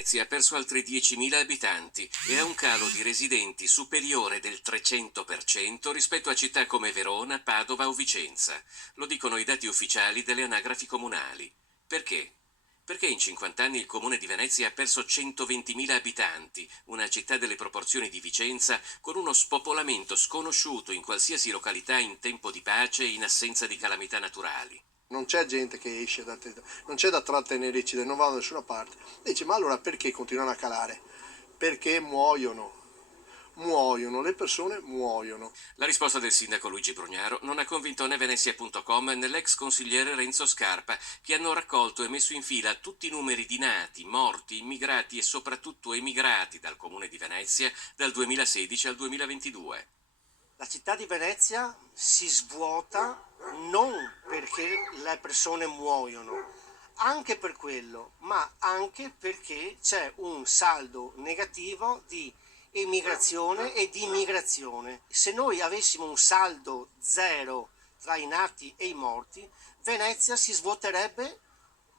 Venezia ha perso altri 10.000 abitanti e ha un calo di residenti superiore del 300% rispetto a città come Verona, Padova o Vicenza. Lo dicono i dati ufficiali delle anagrafi comunali. Perché? Perché in 50 anni il comune di Venezia ha perso 120.000 abitanti, una città delle proporzioni di Vicenza, con uno spopolamento sconosciuto in qualsiasi località in tempo di pace e in assenza di calamità naturali. Non c'è gente che esce, non c'è da trattenerci, non vanno da nessuna parte. Dice, ma allora perché continuano a calare? Perché muoiono. Muoiono, le persone muoiono. La risposta del sindaco Luigi Brugnaro non ha convinto né Venezia.com né l'ex consigliere Renzo Scarpa, che hanno raccolto e messo in fila tutti i numeri di nati, morti, immigrati e soprattutto emigrati dal comune di Venezia dal 2016 al 2022. La città di Venezia si svuota non perché le persone muoiono, anche per quello, ma anche perché c'è un saldo negativo di emigrazione e di immigrazione. Se noi avessimo un saldo zero tra i nati e i morti, Venezia si svuoterebbe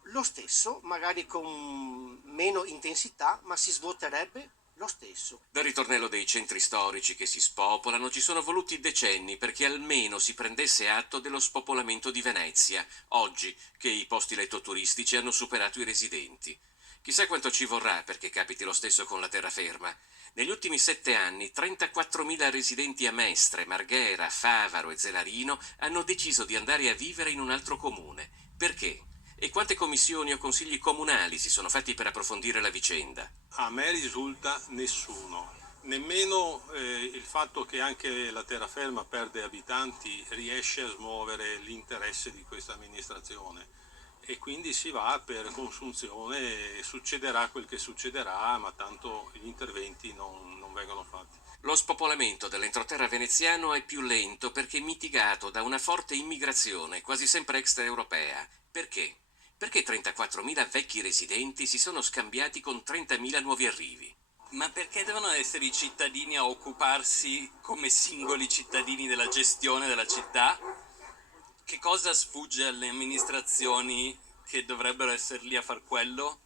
lo stesso, magari con meno intensità, ma si svuoterebbe lo stesso. Dal ritornello dei centri storici che si spopolano ci sono voluti decenni perché almeno si prendesse atto dello spopolamento di Venezia, oggi che i posti letto turistici hanno superato i residenti. Chissà quanto ci vorrà perché capiti lo stesso con la terraferma. Negli ultimi 7 anni 34.000 residenti a Mestre, Marghera, Favaro e Zelarino hanno deciso di andare a vivere in un altro comune. Perché? E quante commissioni o consigli comunali si sono fatti per approfondire la vicenda? A me risulta nessuno. Nemmeno il fatto che anche la terraferma perde abitanti riesce a smuovere l'interesse di questa amministrazione e quindi si va per consunzione, succederà quel che succederà, ma tanto gli interventi non vengono fatti. Lo spopolamento dell'entroterra veneziano è più lento perché mitigato da una forte immigrazione, quasi sempre extraeuropea. Perché? Perché 34.000 vecchi residenti si sono scambiati con 30.000 nuovi arrivi. Ma perché devono essere i cittadini a occuparsi come singoli cittadini della gestione della città? Che cosa sfugge alle amministrazioni che dovrebbero essere lì a far quello?